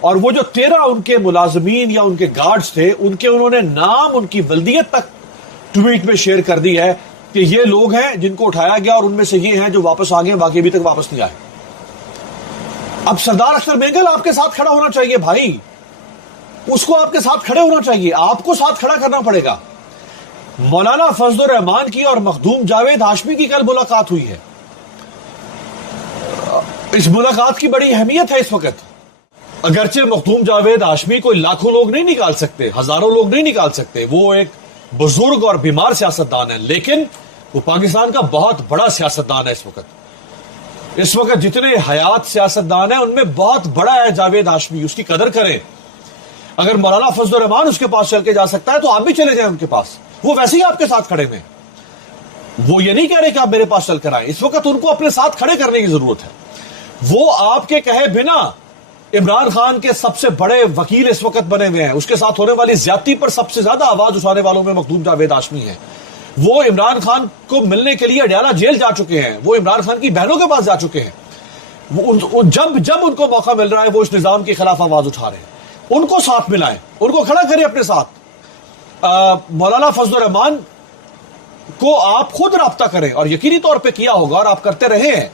اور وہ جو 13 ان کے ملازمین یا ان کے گارڈز تھے انہوں نے نام ان کی ولدیت تک ٹویٹ میں شیئر کر دی ہے کہ یہ لوگ ہیں جن کو اٹھایا گیا اور ان میں سے یہ ہیں جو واپس آ گئے، باقی ابھی تک واپس نہیں آئے۔ اب سردار اختر مینگل آپ کے ساتھ کھڑا ہونا چاہیے بھائی، اس کو آپ کے ساتھ کھڑے ہونا چاہیے، آپ کو ساتھ کھڑا کرنا پڑے گا۔ مولانا فضل الرحمان کی اور مخدوم جاوید ہاشمی کی کل ملاقات ہوئی ہے، اس ملاقات کی بڑی اہمیت ہے اس وقت۔ اگرچہ مخدوم جاوید ہاشمی کوئی لاکھوں لوگ نہیں نکال سکتے، ہزاروں لوگ نہیں نکال سکتے، وہ ایک بزرگ اور بیمار سیاستدان ہے، لیکن وہ پاکستان کا بہت بڑا سیاستدان ہے۔ اس وقت جتنے حیات سیاستدان ہیں ان میں بہت بڑا ہے جاوید ہاشمی، اس کی قدر کریں۔ اگر مولانا فضل الرحمان اس کے پاس چل کے جا سکتا ہے تو آپ بھی چلے جائیں ان کے پاس، وہ ویسے ہی آپ کے ساتھ کھڑے ہیں، وہ یہ نہیں کہہ رہے کہ آپ میرے پاس چل کر آئیں، اس وقت ان کو اپنے ساتھ کھڑے کرنے کی ضرورت ہے۔ وہ آپ کے کہے بنا عمران خان کے سب سے بڑے وکیل اس وقت بنے ہوئے ہیں، اس کے ساتھ ہونے والی زیادتی پر سب سے زیادہ آواز اٹھانے والوں میں مخدوم جاوید ہاشمی ہیں۔ وہ عمران خان کو ملنے کے لیے اڈیالہ جیل جا چکے ہیں، وہ عمران خان کی بہنوں کے پاس جا چکے ہیں، جب ان کو موقع مل رہا ہے وہ اس نظام کے خلاف آواز اٹھا رہے ہیں۔ ان کو ساتھ ملائیں، ان کو کھڑا کریں اپنے ساتھ۔ مولانا فضل الرحمان کو آپ خود رابطہ کریں، اور یقینی طور پہ کیا ہوگا اور آپ کرتے رہے ہیں۔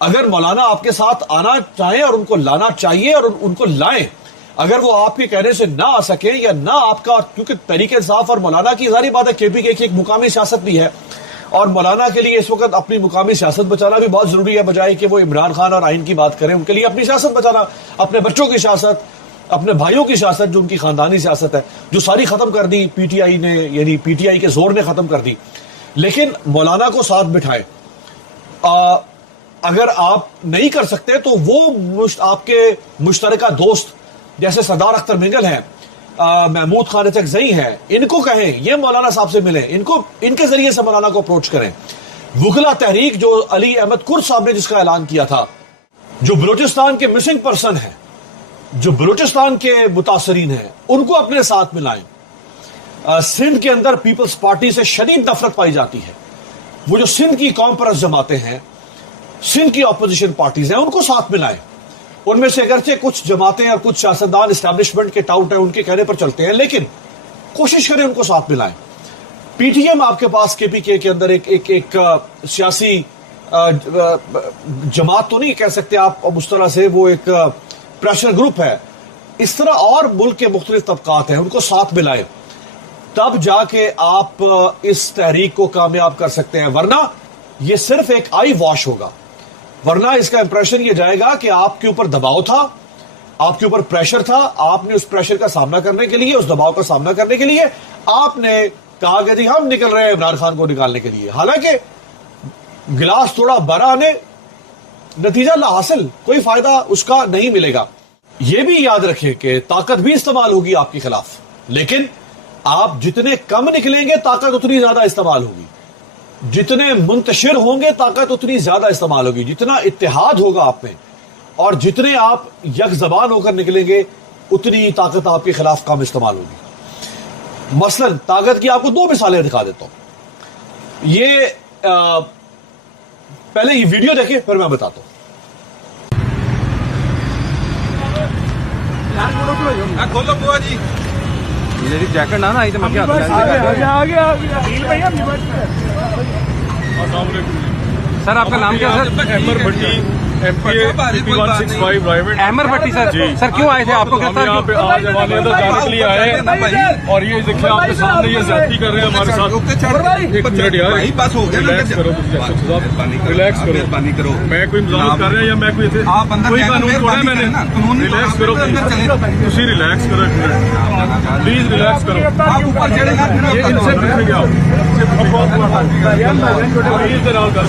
اگر مولانا آپ کے ساتھ آنا چاہیں اور ان کو لانا چاہیے اور ان کو لائیں، اگر وہ آپ کے کہنے سے نہ آ سکیں یا نہ آپ کا، کیونکہ تحریک انصاف اور مولانا کی ظاہری بات ہے کے پی کے کی ایک مقامی سیاست بھی ہے، اور مولانا کے لیے اس وقت اپنی مقامی سیاست بچانا بھی بہت ضروری ہے، بجائے کہ وہ عمران خان اور آئین کی بات کریں۔ ان کے لیے اپنی سیاست بچانا، اپنے بچوں کی سیاست، اپنے بھائیوں کی سیاست جو ان کی خاندانی سیاست ہے، جو ساری ختم کر دی پی ٹی آئی نے، یعنی پی ٹی آئی کے زور نے ختم کر دی۔ لیکن مولانا کو ساتھ بٹھائیں۔ اگر آپ نہیں کر سکتے تو وہ آپ کے مشترکہ دوست جیسے سردار اختر مینگل ہیں، محمود خان اچکزئی ہیں، ان کو کہیں یہ مولانا صاحب سے ملیں، ان کے ذریعے سے مولانا کو اپروچ کریں۔ وکلا تحریک جو علی احمد کرد صاحب نے جس کا اعلان کیا تھا، جو بلوچستان کے مسنگ پرسن ہیں، جو بلوچستان کے متاثرین ہیں، ان کو اپنے ساتھ ملائیں۔ سندھ کے اندر پیپلز پارٹی سے شدید نفرت پائی جاتی ہے، وہ جو سندھ کی قوم پرست جماعتیں ہیں، سندھ کی اپوزیشن پارٹیز ہیں، ان کو ساتھ ملائیں۔ ان میں سے اگرچہ کچھ جماعتیں اور کچھ سیاستدان اسٹیبلشمنٹ کے ٹاؤٹ ہیں، ان کے کہنے پر چلتے ہیں، لیکن کوشش کریں ان کو ساتھ ملائیں۔ پی ٹی ایم آپ کے پاس کے پی کے اندر ایک سیاسی جماعت تو نہیں کہہ سکتے آپ اب اس طرح سے، وہ ایک پریشر گروپ ہے۔ اس طرح اور ملک کے مختلف طبقات ہیں، ان کو ساتھ ملائیں، تب جا کے آپ اس تحریک کو کامیاب کر سکتے ہیں، ورنہ یہ صرف ایک آئی واش ہوگا، ورنہ اس کا امپریشن یہ جائے گا کہ آپ کے اوپر دباؤ تھا، آپ کے اوپر پریشر تھا، آپ نے اس پریشر کا سامنا کرنے کے لیے، اس دباؤ کا سامنا کرنے کے لیے آپ نے کہا کہ جی ہم نکل رہے ہیں عمران خان کو نکالنے کے لیے، حالانکہ گلاس تھوڑا بھرا آنے نتیجہ لا حاصل، کوئی فائدہ اس کا نہیں ملے گا۔ یہ بھی یاد رکھیں کہ طاقت بھی استعمال ہوگی آپ کے خلاف، لیکن آپ جتنے کم نکلیں گے طاقت اتنی زیادہ استعمال ہوگی، جتنے منتشر ہوں گے طاقت اتنی زیادہ استعمال ہوگی، جتنا اتحاد ہوگا آپ میں اور جتنے آپ یک زبان ہو کر نکلیں گے اتنی طاقت آپ کے خلاف کم استعمال ہوگی۔ مثلا طاقت کی آپ کو 2 مثالیں دکھا دیتا ہوں۔ یہ پہلے یہ ویڈیو دیکھیں پھر میں بتاتا ہوں۔ کھولو بوا جی، میری جیکٹ نہ آئی تو میں کیا سر آپ کا نام کیا سر؟ احمد بھٹی احمد بھٹی سر، سر کیوں آئے تھے؟ آپ کو ہم یہاں پہ آج ہمارے اندر جانے کے لیے آئے اور یہ دیکھیں آپ کے سامنے یہ زیادتی کر رہے ہیں ہمارے ساتھ۔ ایک منٹ یار، ریلیکس کرو، ریلیکس کرو، میں کوئی مزاحمت کر رہے ہیں یا میں کوئی قانون توڑا ہے میں نے؟ ریلیکس کرو، تسی ریلیکس کرو، ایک منٹ پلیز ریلیکس کرو۔ یہ ان سے پوچھیں گے آپ پلیز دلال کر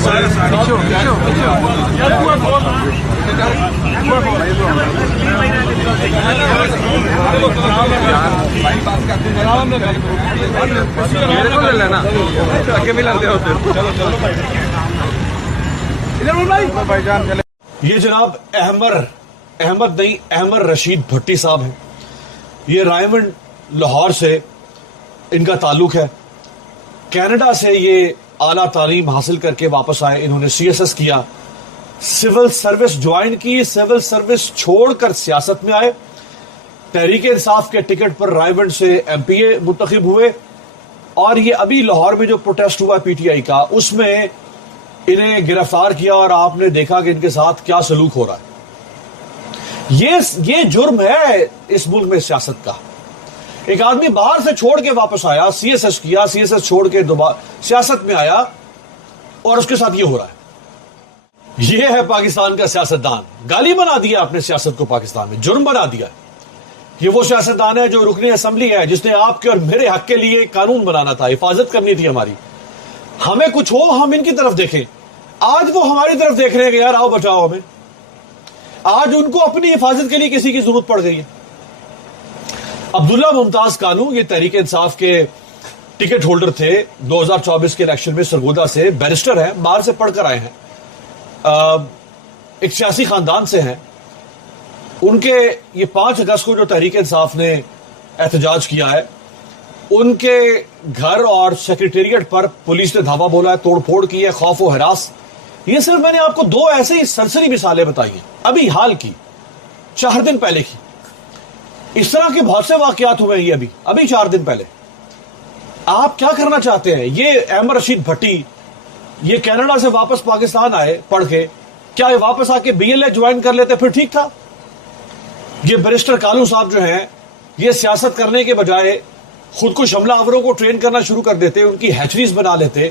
لینا آگے بھی لگتے ہوتے۔ یہ جناب احمد نہیں احمد رشید بھٹی صاحب ہیں، یہ رائمنڈ لاہور سے ان کا تعلق ہے۔ کینیڈا سے یہ اعلیٰ تعلیم حاصل کر کے واپس آئے، انہوں نے سی ایس ایس کیا، سول سروس جوائن کی، سول سروس چھوڑ کر سیاست میں آئے، تحریک انصاف کے ٹکٹ پر رائے گنج سے ایم پی اے منتخب ہوئے, اور یہ ابھی لاہور میں جو پروٹیسٹ ہوا پی ٹی آئی کا, اس میں انہیں گرفتار کیا اور آپ نے دیکھا کہ ان کے ساتھ کیا سلوک ہو رہا ہے. یہ جرم ہے اس ملک میں سیاست کا. ایک آدمی باہر سے چھوڑ کے واپس آیا, سی ایس ایس کیا, سی ایس ایس چھوڑ کے دوبارہ سیاست میں آیا, اور اس کے ساتھ یہ ہو رہا ہے. یہ ہے پاکستان کا سیاستدان. گالی بنا دیا اپنے سیاست کو پاکستان میں, جرم بنا دیا. یہ وہ سیاستدان ہے جو رکن اسمبلی ہے, جس نے آپ کے اور میرے حق کے لیے قانون بنانا تھا, حفاظت کرنی تھی ہماری. ہمیں کچھ ہو ہم ان کی طرف دیکھیں. آج وہ ہماری طرف دیکھ رہے ہیں کہ یار آؤ بچاؤ ہمیں. آج ان کو اپنی حفاظت کے لیے کسی کی ضرورت پڑ گئی ہے. عبداللہ ممتاز کانو یہ تحریک انصاف کے ٹکٹ ہولڈر تھے 2024 کے الیکشن میں, سرگودا سے, بیرسٹر ہیں, باہر سے پڑھ کر آئے ہیں, ایک سیاسی خاندان سے ہیں. ان کے یہ 5 اگست کو جو تحریک انصاف نے احتجاج کیا ہے, ان کے گھر اور سیکریٹریٹ پر پولیس نے دھاوا بولا ہے, توڑ پھوڑ کی ہے, خوف و ہراس. یہ صرف میں نے آپ کو 2 ایسے ہی سرسری مثالیں بتائی ہیں, ابھی حال کی, 4 دن پہلے کی. اس طرح کے بہت سے واقعات ہوئے ہیں ابھی 4 دن پہلے. آپ کیا کرنا چاہتے ہیں؟ یہ احمد رشید بھٹی یہ کینیڈا سے واپس پاکستان آئے پڑھ کے, کیا یہ واپس آ کے بی ایل اے جوائن کر لیتے پھر ٹھیک تھا؟ یہ بیرسٹر کالو صاحب جو ہیں, یہ سیاست کرنے کے بجائے خود کو حملہ آوروں کو ٹرین کرنا شروع کر دیتے, ان کی ہیچریز بنا لیتے,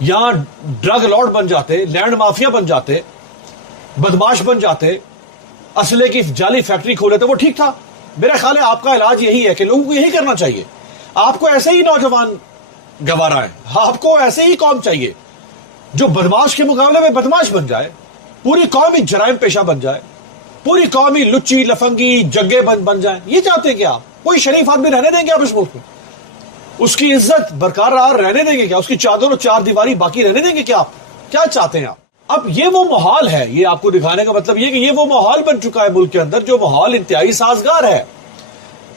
یہاں ڈرگ لارڈ بن جاتے, لینڈ مافیا بن جاتے, بدماش بن جاتے, اسلحے کی جعلی فیکٹری کھول لیتے. وہ ٹھیک تھا؟ میرا خیال ہے آپ کا علاج یہی ہے کہ لوگوں کو یہی کرنا چاہیے. آپ کو ایسے ہی نوجوان گوارا ہے, آپ کو ایسے ہی قوم چاہیے جو بدماش کے مقابلے میں بدماش بن جائے, پوری قوم ہی جرائم پیشہ بن جائے, پوری قوم ہی لچی لفنگی جگے بن جائیں. یہ چاہتے ہیں کہ آپ کوئی شریف آدمی رہنے دیں گے آپ اس ملک میں؟ اس کی عزت برقرار رہنے دیں گے کیا؟ اس کی چادر و 4 دیواری باقی رہنے دیں گے کیا؟ آپ کیا چاہتے ہیں آپ؟ اب یہ وہ ماحول ہے, یہ آپ کو دکھانے کا مطلب یہ کہ یہ وہ ماحول بن چکا ہے ملک کے اندر, جو ماحول انتہائی سازگار ہے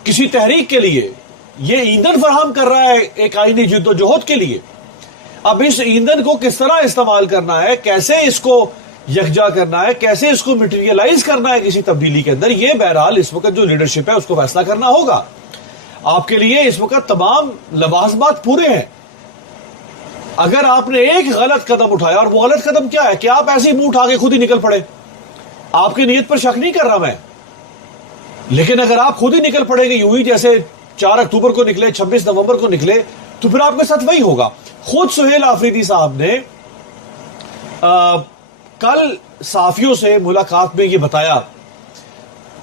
کسی تحریک کے لیے. یہ ایندھن فراہم کر رہا ہے ایک آئینی جد و جہد کے لیے. اب اس ایندھن کو کس طرح استعمال کرنا ہے, کیسے اس کو یکجا کرنا ہے, کیسے اس کو مٹیریلائز کرنا ہے کسی تبدیلی کے اندر, یہ بہرحال اس وقت جو لیڈرشپ ہے اس کو فیصلہ کرنا ہوگا. آپ کے لیے اس وقت تمام لوازمات پورے ہیں. اگر آپ نے ایک غلط قدم اٹھایا, اور وہ غلط قدم کیا ہے کہ آپ ایسے ہی منہ اٹھا کے خود ہی نکل پڑے, آپ کی نیت پر شک نہیں کر رہا میں, لیکن اگر آپ خود ہی نکل پڑے گے یوں ہی جیسے 4 اکتوبر کو نکلے, 26 نومبر کو نکلے, تو پھر آپ کے ساتھ وہی ہوگا. خود سہیل آفریدی صاحب نے کل صحافیوں سے ملاقات میں یہ بتایا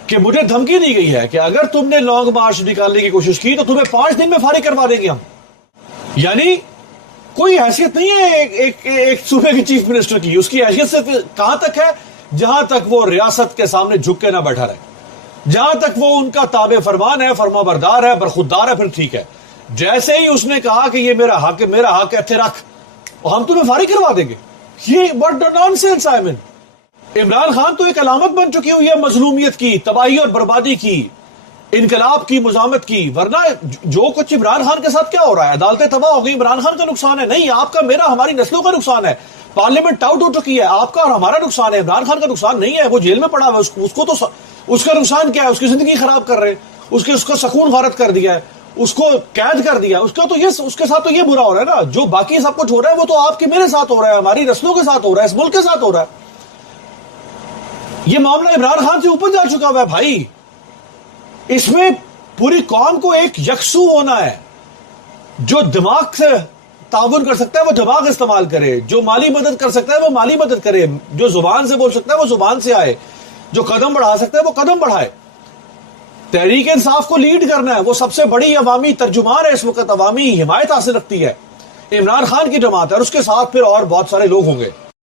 کہ مجھے دھمکی دی گئی ہے کہ اگر تم نے لانگ مارچ نکالنے کی کوشش کی تو تمہیں 5 دن میں فارغ کروا دیں گے ہم. یعنی کوئی حیثیت نہیں ہے ایک صوبے کے چیف منسٹر کی. اس کی حیثیت سے کہاں تک ہے؟ جہاں تک وہ ریاست کے سامنے جھک کے نہ بیٹھا رہے, جہاں تک وہ ان کا تابع فرمان ہے, فرما بردار ہے, برخوددار ہے, پھر ٹھیک ہے. جیسے ہی اس نے کہا کہ یہ میرا حق ہے اتھے رکھ, ہم تمہیں فارغ کروا دیں گے. یہ بڑا نان سینس ہے. عمران خان تو ایک علامت بن چکی ہوئی ہے مظلومیت کی, تباہی اور بربادی کی, انقلاب کی, مزاحمت کی. ورنہ جو کچھ عمران خان کے ساتھ کیا ہو رہا ہے, عدالتیں تباہ ہو گئی, عمران خان کا نقصان ہے نہیں, آپ کا, میرا, ہماری نسلوں کا نقصان ہے. پارلیمنٹ ٹاؤٹ ہو چکی ہے, آپ کا اور ہمارا نقصان ہے, عمران خان کا نقصان نہیں ہے. وہ جیل میں پڑا ہوا ہے, اس کو تو اس کا نقصان کیا ہے؟ اس کی زندگی خراب کر رہے ہیں, اس کا سکون غارت کر دیا ہے, اس کو قید کر دیا, اس کے ساتھ تو یہ برا ہو رہا ہے نا. جو باقی سب کچھ ہو رہا ہے وہ تو آپ کے میرے ساتھ ہو رہا ہے, ہماری نسلوں کے ساتھ ہو رہا ہے, اس ملک کے ساتھ ہو رہا ہے. یہ معاملہ عمران خان سے اوپر جا چکا ہوا ہے بھائی. اس میں پوری قوم کو ایک یکسو ہونا ہے. جو دماغ سے تعاون کر سکتا ہے وہ دماغ استعمال کرے, جو مالی مدد کر سکتا ہے وہ مالی مدد کرے, جو زبان سے بول سکتا ہے وہ زبان سے آئے, جو قدم بڑھا سکتا ہے وہ قدم بڑھائے. تحریک انصاف کو لیڈ کرنا ہے, وہ سب سے بڑی عوامی ترجمان ہے اس وقت, عوامی حمایت حاصل رکھتی ہے, عمران خان کی جماعت ہے, اور اس کے ساتھ پھر اور بہت سارے لوگ ہوں گے.